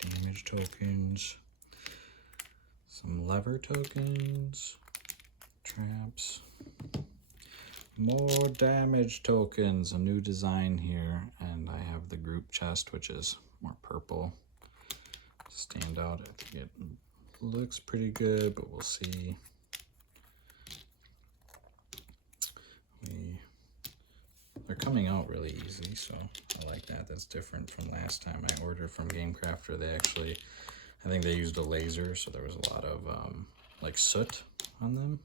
Damage tokens. Some lever tokens. Traps. More damage tokens. A new design here. And I have the group chest, which is more purple. Stand out. I think it looks pretty good, but we'll see. They're coming out really easy, so I like that. That's different from last time I ordered from Gamecrafter. They actually, I think they used a laser, so there was a lot of like soot on them.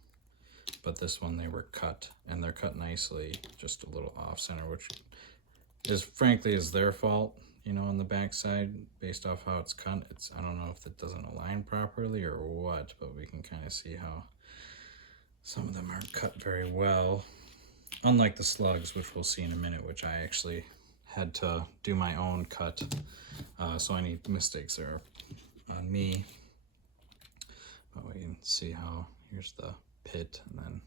But this one they were cut, and they're cut nicely, just a little off center, which is frankly is their fault, you know, on the back side based off how it's cut. I don't know if it doesn't align properly or what, but we can kind of see how some of them aren't cut very well. Unlike the slugs, which we'll see in a minute, which I actually had to do my own cut. So any mistakes there are on me. But we can see how, here's the pit, and then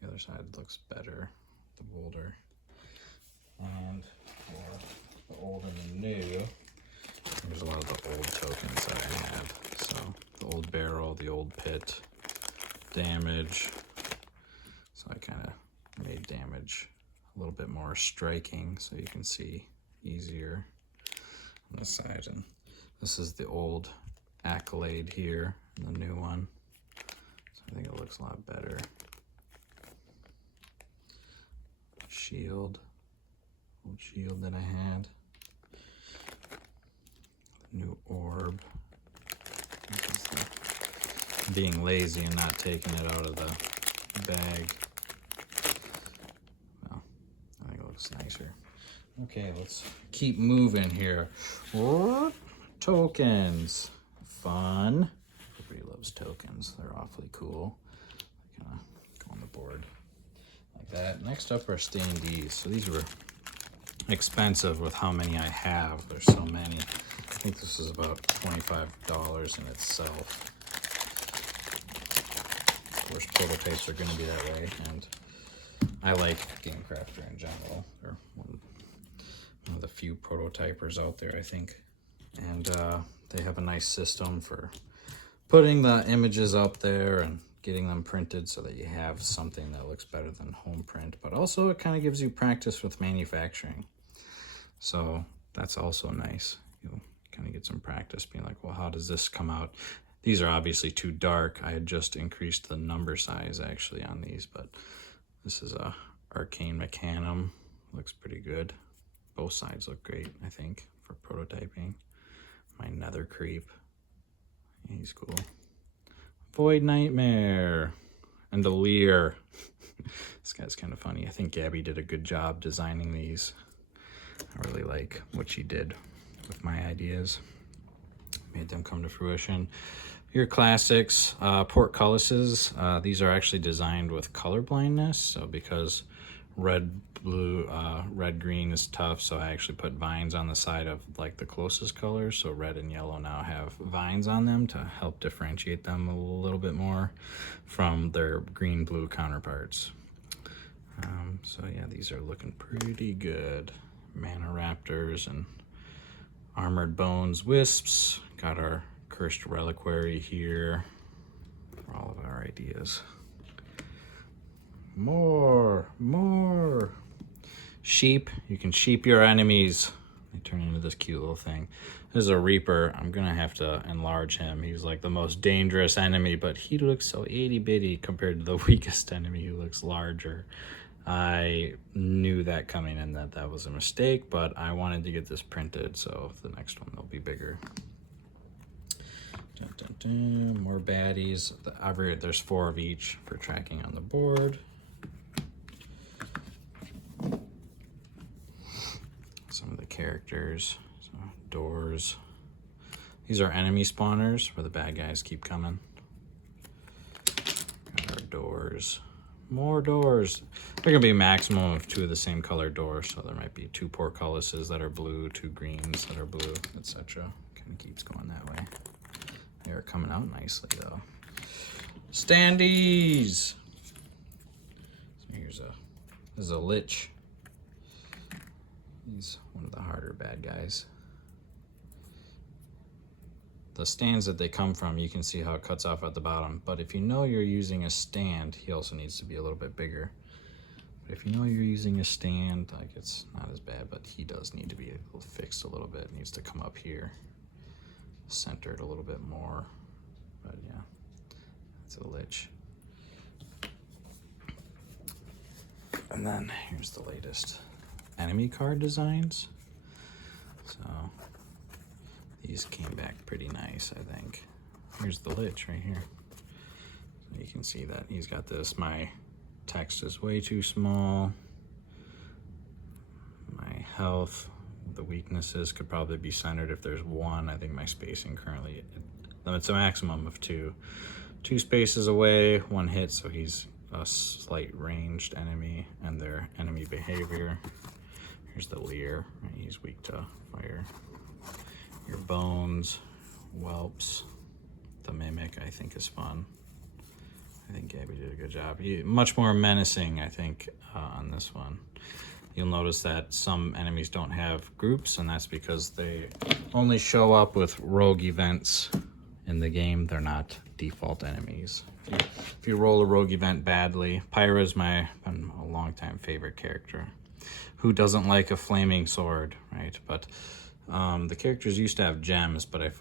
the other side looks better, the boulder. And for the old and the new, there's a lot of the old tokens that I have. So the old barrel, the old pit, damage. So I kind of made damage a little bit more striking so you can see easier on this side. And this is the old accolade here, and the new one. So I think it looks a lot better. Shield, old shield that I had. New orb. Being lazy and not taking it out of the bag. Nicer. Okay, let's keep moving here. Tokens. Fun. Everybody loves tokens. They're awfully cool. Kind of go on the board like that. Next up are standees. So these were expensive with how many I have. There's so many. I think this is about $25 in itself. Of course, prototypes are going to be that way, and I like Gamecrafter in general. They're one of the few prototypers out there, I think. And they have a nice system for putting the images up there and getting them printed so that you have something that looks better than home print. But also it kind of gives you practice with manufacturing. So that's also nice. You'll kind of get some practice being like, well, how does this come out? These are obviously too dark. I had just increased the number size actually on these, but this is a Arcane Mechanum. Looks pretty good. Both sides look great, I think, for prototyping. My Nether Creep. He's cool. Void Nightmare. And the Leer. This guy's kind of funny. I think Gabby did a good job designing these. I really like what she did with my ideas. Made them come to fruition. Your classics, portcullises. These are actually designed with color blindness. So because red, blue, red, green is tough, so I actually put vines on the side of like the closest colors. So red and yellow now have vines on them to help differentiate them a little bit more from their green, blue counterparts. So yeah, these are looking pretty good. Mana Raptors and Armored Bones Wisps. Got our Cursed Reliquary here for all of our ideas. More. Sheep. You can sheep your enemies. They turn into this cute little thing. This is a Reaper. I'm going to have to enlarge him. He's like the most dangerous enemy, but he looks so itty-bitty compared to the weakest enemy who looks larger. I knew that coming in that was a mistake, but I wanted to get this printed, so the next one will be bigger. Dun, dun, dun. More baddies. There's 4 of each for tracking on the board. Some of the characters. So, doors. These are enemy spawners where the bad guys keep coming. Got our doors. More doors. There can be a maximum of 2 of the same color doors, so there might be 2 portcullises that are blue, 2 greens that are blue, etc. Kind of keeps going that way. They're coming out nicely though. Standees. So this is a Lich. He's one of the harder bad guys. the stands that they come from, you can see how it cuts off at the bottom. But if you know you're using a stand, he also needs to be a little bit bigger. But if you know you're using a stand, like it's not as bad, but he does need to be fixed a little bit. It needs to come up here, centered a little bit more. But yeah, that's a lich. And then here's the latest enemy card designs. So these came back pretty nice, I think. Here's the lich right here. So you can see that he's got this. My text is way too small. My health, the weaknesses could probably be centered if there's one. I think my spacing currently, it's a maximum of two. 2 spaces away, 1 hit, so he's a slight ranged enemy and their enemy behavior. Here's the leer, right? He's weak to fire. Your bones, whelps, the mimic I think is fun. I think Gabby did a good job. Much more menacing, I think, on this one. You'll notice that some enemies don't have groups, and that's because they only show up with rogue events in the game. They're not default enemies. If you roll a rogue event badly, Pyra is a longtime favorite character. Who doesn't like a flaming sword, right? But the characters used to have gems, but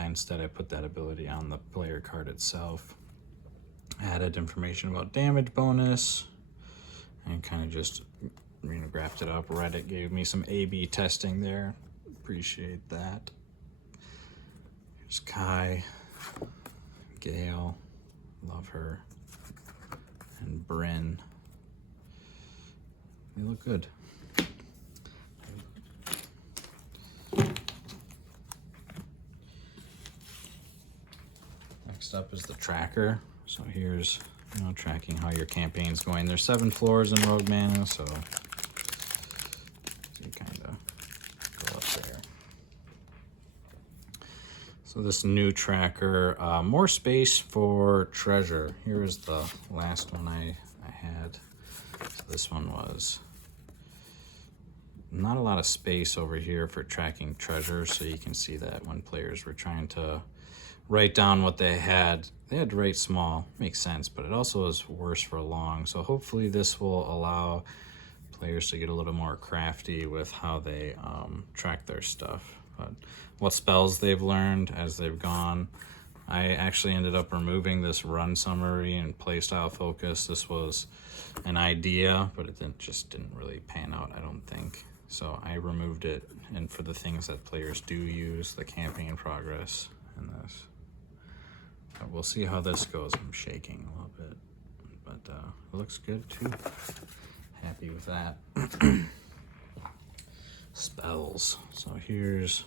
instead I put that ability on the player card itself. Added information about damage bonus, and kind of just graphed it up. Reddit gave me some A/B testing there. Appreciate that. Here's Kai, Gale, love her, and Bryn. They look good. Next up is the tracker. So here's, tracking how your campaign's going. There's 7 floors in Rogue Mana, so you kind of go up there. So this new tracker, more space for treasure. Here is the last one I had. So this one was not a lot of space over here for tracking treasure, so you can see that when players were trying to write down what they had to write small. Makes sense, but it also is worse for long. So hopefully this will allow players to get a little more crafty with how they track their stuff. But what spells they've learned as they've gone. I actually ended up removing this run summary and playstyle focus. This was an idea, but it just didn't really pan out, I don't think. So I removed it, and for the things that players do use, the campaign progress and this. But we'll see how this goes. I'm shaking a little bit, but it looks good too. Happy with that. Spells. So here's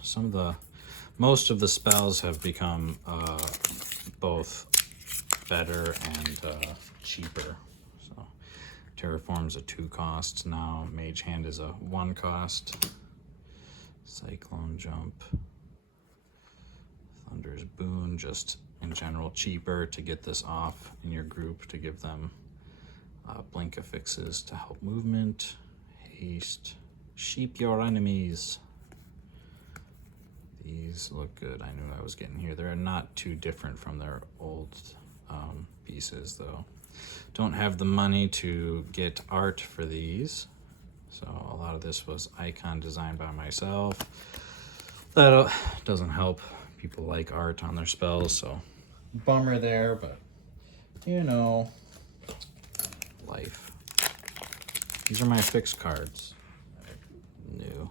most of the spells have become both better and cheaper. So Terraform's a 2 cost now. Mage Hand is a 1 cost. Cyclone Jump. Thunder's Boon, just in general cheaper to get this off in your group, to give them blink affixes to help movement. Haste. Sheep your enemies. These look good. I knew I was getting here. They're not too different from their old pieces, though. Don't have the money to get art for these, so a lot of this was icon designed by myself. That doesn't help. People like art on their spells, so bummer there, but life. These are my fixed cards. New.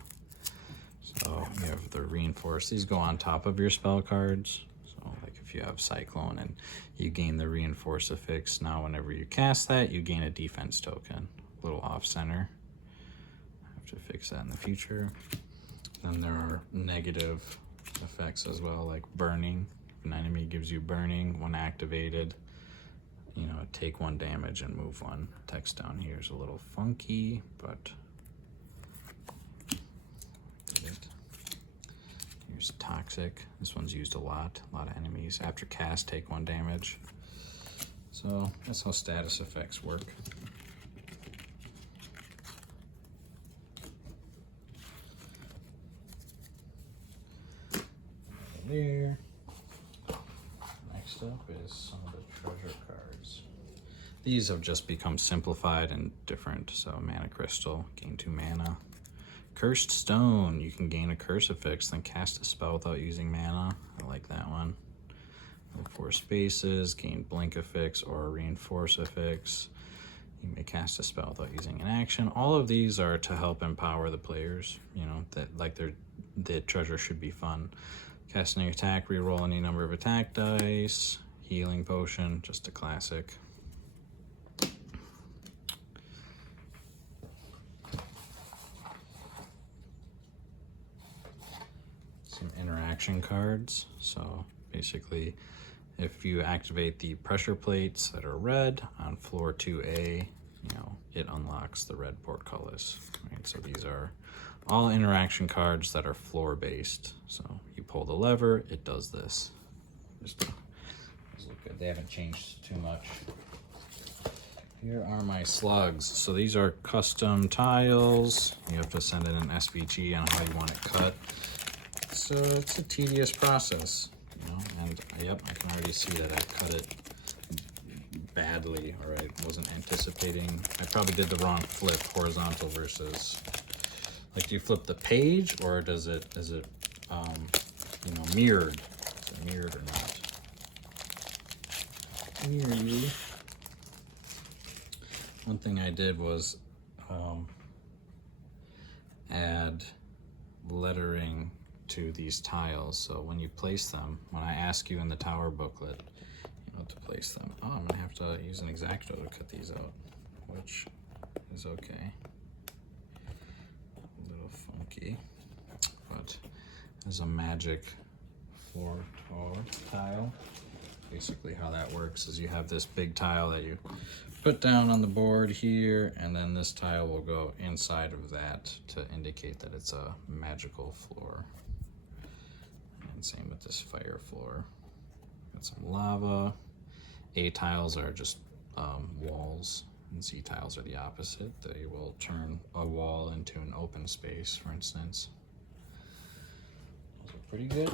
So you have the reinforce. These go on top of your spell cards. So like if you have Cyclone and you gain the reinforce affix, now whenever you cast that, you gain a defense token. A little off center. I have to fix that in the future. Then there are negative effects as well, like burning. If an enemy gives you burning, when activated, take 1 damage and move 1. Text down here is a little funky, but did it. Here's toxic. This one's used a lot of enemies. After cast, take 1 damage. So that's how status effects work. There. up is some of the treasure cards. These have just become simplified and different. So mana crystal, gain 2 mana. Cursed stone, you can gain a curse affix, then cast a spell without using mana. I like that one. 4 spaces, gain blink affix or reinforce affix. You may cast a spell without using an action. All of these are to help empower the players, you know, that like the treasure should be fun. Casting an attack, reroll any number of attack dice. Healing potion, just a classic. Some interaction cards. So basically, if you activate the pressure plates that are red on floor 2A, you know, it unlocks the red portcullis. Right? So these are all interaction cards that are floor based. So you pull the lever, it does this. Just look good. They haven't changed too much. Here are my slugs. So these are custom tiles. You have to send in an SVG on how you want it cut. So it's a tedious process, you know, and yep, I can already see that I cut it badly, or I wasn't anticipating. I probably did the wrong flip, horizontal versus, like, do you flip the page, or is it you know, mirrored? Is it mirrored or not? Mirrored. One thing I did was add lettering to these tiles, so when you place them, when I ask you in the tower booklet, you know, to place them. Oh, I'm gonna have to use an X-Acto to cut these out, which is okay. A little funky, but as a magic floor tile, basically how that works is you have this big tile that you put down on the board here, and then this tile will go inside of that to indicate that it's a magical floor. And same with this fire floor. Got some lava. A tiles are just walls, and Z tiles are the opposite. They will turn a wall into an open space, for instance. Those are pretty good.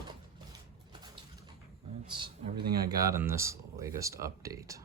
That's everything I got in this latest update.